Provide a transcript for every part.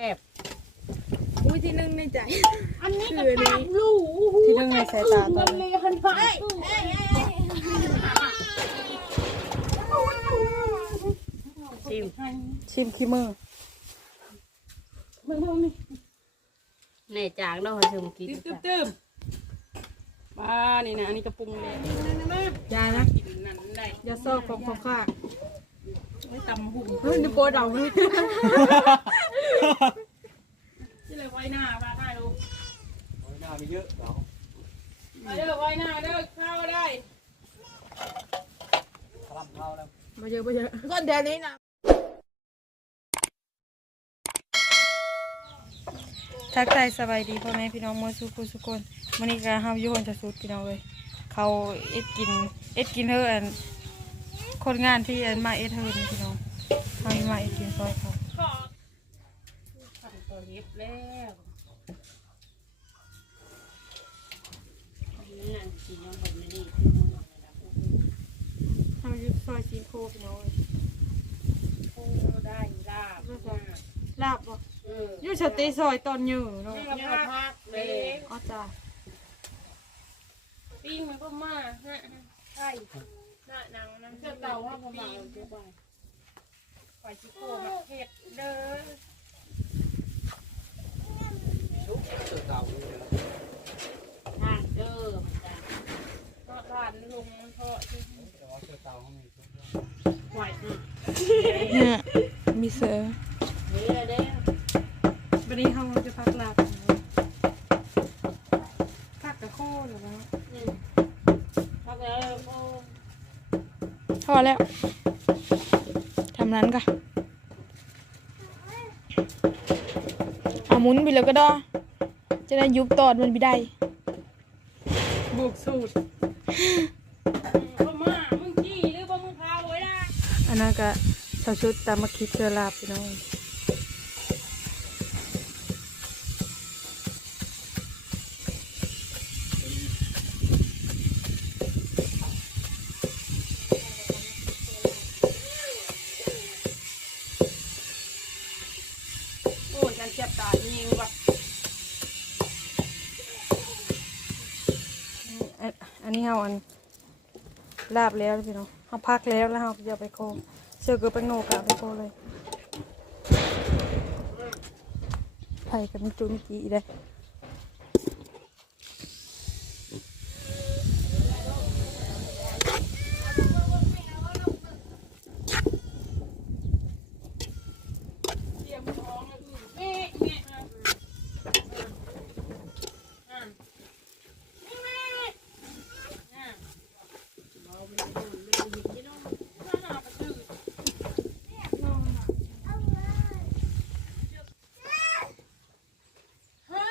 แซ่บอุ้ยที่นึ่งในใจ อันนี้คืก็ออันนี้ตามลูกที่นึ่งในสายตาตมัอนนเลนี้ยหันไปชิมให้ชิมขี้มือมึงมึงนี่แน่จางเนาะชมกินตึ๊บตึ๊บตึ๊บมานี่นะอันนี้กระปุงเลยนะยานะกินนั่นได้ยาซอกของของข้าไม่ตำหุ่นเฮ้ยนึกโกเดาเลย ที่เลยไว้หน้าบ้าได้ลูกหน้ามีเยอะเหรอมาเด้อไว้หน้าเด้อเข้าได้พลัมเข้าแล้วมาเยอะมาเยอะก็เดี๋ยวนี้นะทักทายสบายดีพ่อแม่พี่น้องมื่อสุกุสุกคนวันนี้ก็เฮาอยู่คนจะสุดพี่น้องเลยเขาเอ็ดกินเอ็ดกินเฮออันคนงานที่อันมาเอ็ดเฮอนี่พี่น้องเฮามาเอ็ดกินซอยเขา เล็บแล้วนั่นกินยังแบบนี้คือมันอะไรนะเฮาอยู่ซอยซีโคพี่น้องเลยโอ้ได้ลาบลาบบ่เอออยู่สเตซอยตอนอยู่เนาะนี่ก็พักเลยอ๋อจ้าปิ้งมันก็มาฮะใช่หน้าหนังน้ำเจ้าเต่าว่าประมาณเจ้าบ่ายปล่อยชิโก้มาเผ็ดเด้อ ชุบเสือเก่าเลยเหรอ ทานเด้อมันจ้ะเพราะร้านลุงมันเพาะที่ แต่ว่าเสือเก่าเขามีชุบด้วย ไหวอะ เนี่ยมีเสือ เฮ้ยเด้อวันนี้เฮาจะพักลาบพักกะโคหรือเปล่าอืมพักแล้วโอ้พอแล้ว ทำนั้นก็เอาหมุนไปแล้วก็ได้จะได้ยุบตอดมันไม่ได้ บุกสูตรก็มามึงจี้หรือบ่มึงพาไว้ได้อันนั้นก็ชาวชุดตามมาคิดเจอลาบพี่น้อง เฮาอันลาบแล้วพี่น้องเฮาพักแล้วแล้วเฮาจะไปโคเชื่อเกือไปโนกะไปโคเลยไผ่กับมิจูมิจิได้ เตรียมท้องแล้วอือเอ๊ะแม่อะอะแม่อะเราไม่ได้ดูไม่ได้ยินไม่ต้องมาหาประตูฮะ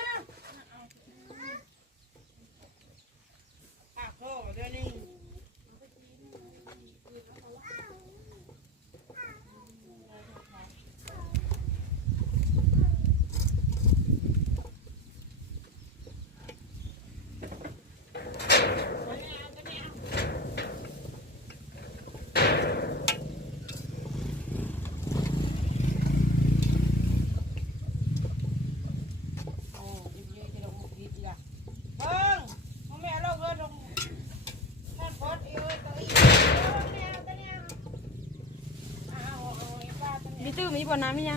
ปากพ่อด้วยนี่ โอ้ยนี่จะลงดีดีละเบิ้งมึงแม่ลงเงินลงท่านพอดเอ้ยตัวอีกแม่ตัวเนี้ยเอาเอาไอ้ป้าตัวเนี้ย มีตื้อมีบ่อน้ำมีเนี่ย ลุกยังตื้อโอ้ยลุกก็ได้ต้องลุกแล้วอะไปจะตั้งไปจะลักตั้งซอยใบตั้งตั้งได้คนนี้แข็งดีวั นนี้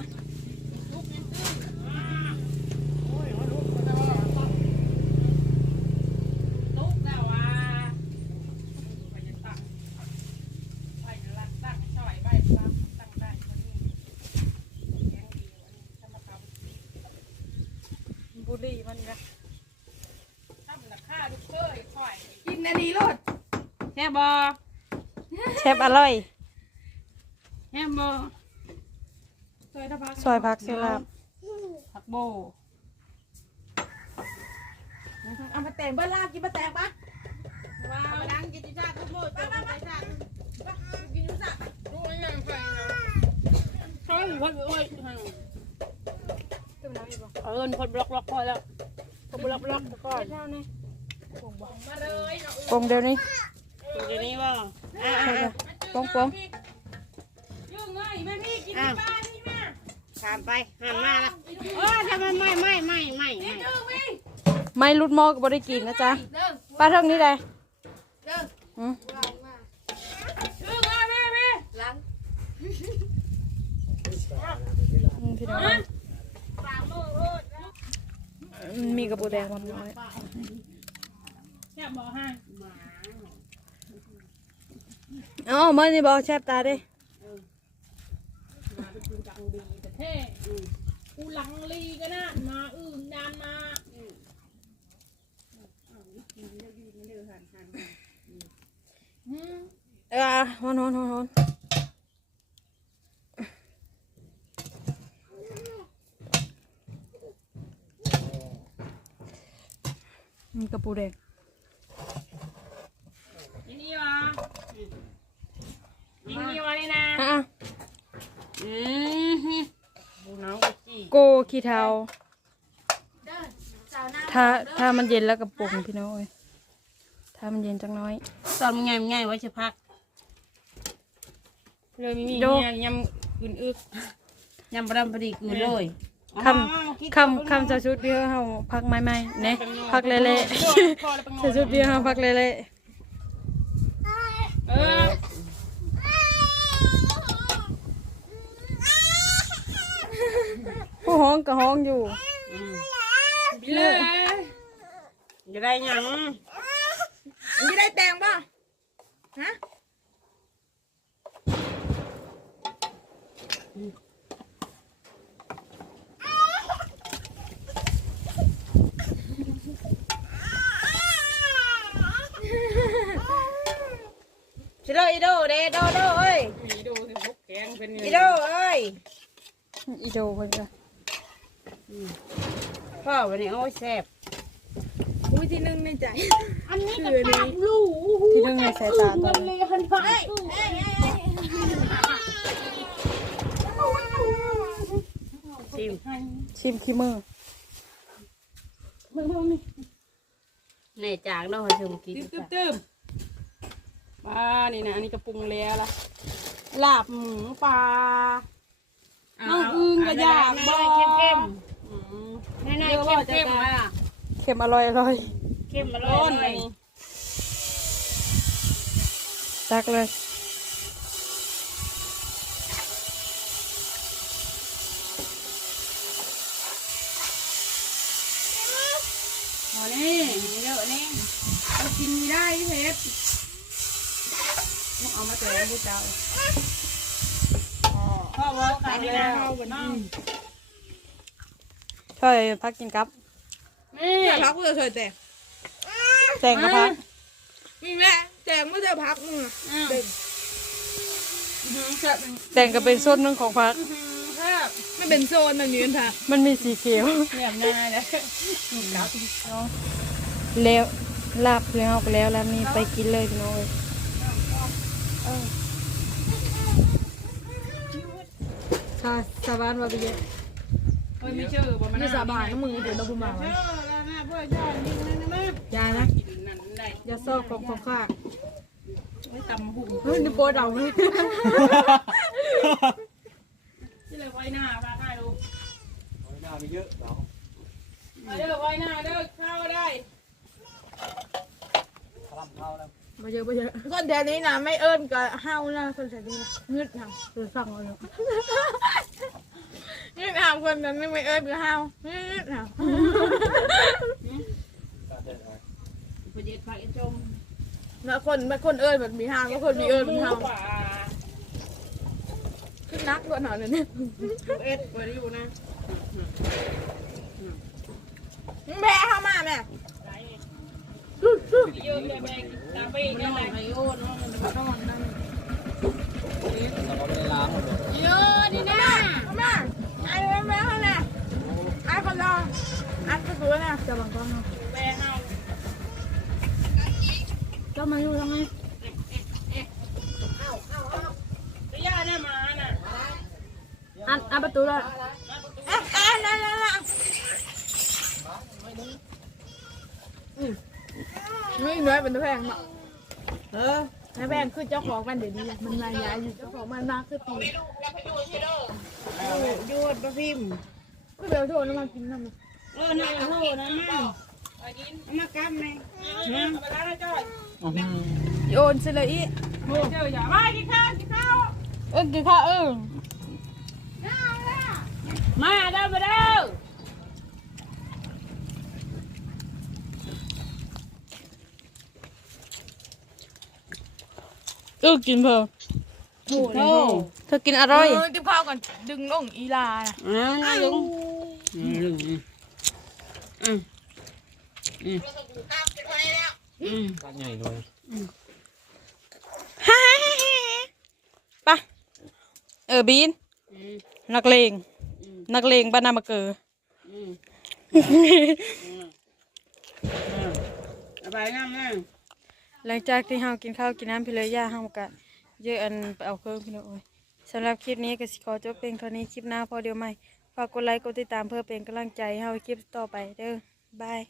ทำมาทำบุหรี่มันนะทำราคาลูกเคยค่อยกินนาดีรถแค่บอเชฟอร่อยแค่บอ ซอยตะพักซอยพักเซลาบผักโบเอามาแต่งบ้านลากินมาแต่งปะว้าวดังกินจุชาทุกโมดป้าป้าป้าชากินจุชารู้ไหมยังไงนะเขาอยู่พอดโอ้ยตื้อน้ำอีกบ่เอิญพอดบล็อกบล็อกพอแล้วพอดบล็อกบล็อกก่อนเท่านี้มาเลยเนาะปงเดี๋ยวนี้เดี๋ยวนี้ว่าอ่าเอาเลยปงปงยุ่งเลยแม่พี่กินปลานี่ ตามไปหันมาละโอ้ทำไมไม่ไม่ไม่ไม่ไม่ไม่รุดหมอก็บ่ได้กินนะจ๊ะป้าเท่งนี้ได้เลยอืมอืมพี่น้องมีกระปูแดงมานน้อยแช่บอให้อ๋ามานี่บอแช่ตาดิ แต่เท่กูหลังลีก็น่ามาอึ้งนานมาเออฮอนฮอนฮอนฮอนมีกระปูแดง ที่นี่วะที่นี่วะนี่นะ อะ อืมบูน้องกุจี โก ขี้เทาเด้อสาวหน้าถ้าถ้ามันเย็นแล้วกระปุกพี่น้องเอ้ยถ้ามันเย็นจังน้อยตอนมึงไงมึงไงไว้จะพัก เลยมีมีโดเนี่ยยำอื่นอึกยำประดำประดีกูเลยคำคำคำจะชุดเบี้ยเฮาพักไม้ไม้เนะพักเละๆจะชุดเบี้ยเฮาพักเละเออๆ ห้องก็ห้องอยู่เลยจะได้หยังไม่ได้แต่งป่ะฮะชิโดอีโดเดโดโดเอ้ยมีดูสิพวกแกงเป็นอีโดเอ้ยอีโดเพิ่นก็ พ่อวันนี้โอ้ยแซ่บอุ้ยที่นึงในใจ อันนี้ก็ตามลูกที่นึงในสายตาตอนเลนี้ยหันไปชิมชิมขี้มือในจางเนาะชมกินตึ๊บตึ๊บตึ๊บป้านี่นะอันนี้กระปรุงแล้วล่ะลาบหมูปลาน้องอึ้งก็อยากบอกเข้มเข้มอืมในในเข้มเข้มอะเค็มอร่อยอร่อยเข้มมาเลร้อนยอันนี้ตักเลยพอนี่เยอะนี่เอากินไม่ได้เพชรต้องเอามาแต่ผู้เจ้าพ่อบอกขายเอาแล้แล้ววน้อง ช่วยพักกินกับนี่แต่พักกูจะเคยแต่งแตงกับพักมีแม่แต่งไม่จะพักมึงอะอืมแซ่บแตงก็เป็นส่วนหนึ่งของพักแซ่บไม่เป็นโซนมันมีเป็นผักมันมีสีเขียวเรียบง่ายเลยแล้วลาบเพื่อเอาไปแล้วแล้วนี่ไปกินเลยพี่น้องเอ้ยชาสาบานว่าไปเยอะ เฮ้ยไม่เชื่อว่ามันนี่สาบานนะมึงเดี๋ยวเราพูดมาไว้เออแล้วนะเพื่อนยอดยิงเลยนะแม่อยานะกินนั่นได้อย่าซอกของของข้าไม่ตำหุ่นเฮ้ยนี่โปรดเอาเลยที่เลยไว้หน้าปลาง่ายดูโอ้ยหน้ามีเยอะเนาะมาเด้อไว้หน้าเด้อเข้าได้พลัมเข้าแล้วมาเยอะมาเยอะคนแถวนี้นะไม่เอิ้นก็เฮานะคนแถวนี้นะงึดทางคือสั่งเอาเลย งึดทางคนนั้นไม่เอิ้นก็เฮางึดทางการเดินไปประเดี๋ยวผักจมแล้วคนบางคนเอิ้นแบบมีทางแล้วคนมีเอิ้นเป็นเฮาป่าขึ้นนักกว่าหน่อยนึงเอ็ดไว้อยู่นะแม่เข้ามาแม่เยอะเลยแม่ตามไปอีกนั่นแหละไอโอ้น้องมันต้องนั่นแต่เราไม่ได้ล้างหมดเลยเยอะนี่นะ เข้ามาไอ้แม่แม่เข้ามาไอ้คนรออันก็สวยนะจะบังก้อนเนาะแม่เฮาก็มาอยู่ทำไมระยะเนี่ยมาน่ะอันอันประตูเลยอะอะนั่นนั่นนั่นนี่น้อยเป็นตัวแพงเนาะเออน้าแพงคือเจ้าของมันเดี๋ยวนี้มันมายายอยู่เจ้าของมันมากคือตียูดประพิมพ์ ก็เบลโทรน้ำมากินน้ำเออนั่นโหนะไปกินเอามากำไหมเอาไปร้านนะจ้อยโยนสิเลยอีเจออย่ามากินข้าวกินข้าวเอิ้นกินข้าวเอิ้นมาเด้อมาเด้อเออกินเพิ่มโอ้เธอกินอร่อยเออติบข้าวก่อนดึงลงอีลาน่ะอ่าลุง อืมลุงอืมอืมอืมตัดใหญ่เลยไปะเออบีนนักเลงนักเลงบ้านนามาเกออืมเอาไปน้ำนะหลังจากที่เฮากินข้าวกินน้ำพี่เลยย่าเฮากะเยอะอันไปเอาเครื่องพี่น้องเอ้ยสำหรับคลิปนี้ก็สิขอจบเพียงเท่านี้คลิปหน้าพอเดียวใหม่ ฝากกดไลค์กดติดตามเพื่อเป็นกำลังใจให้เฮาคลิปต่อไปเด้อบาย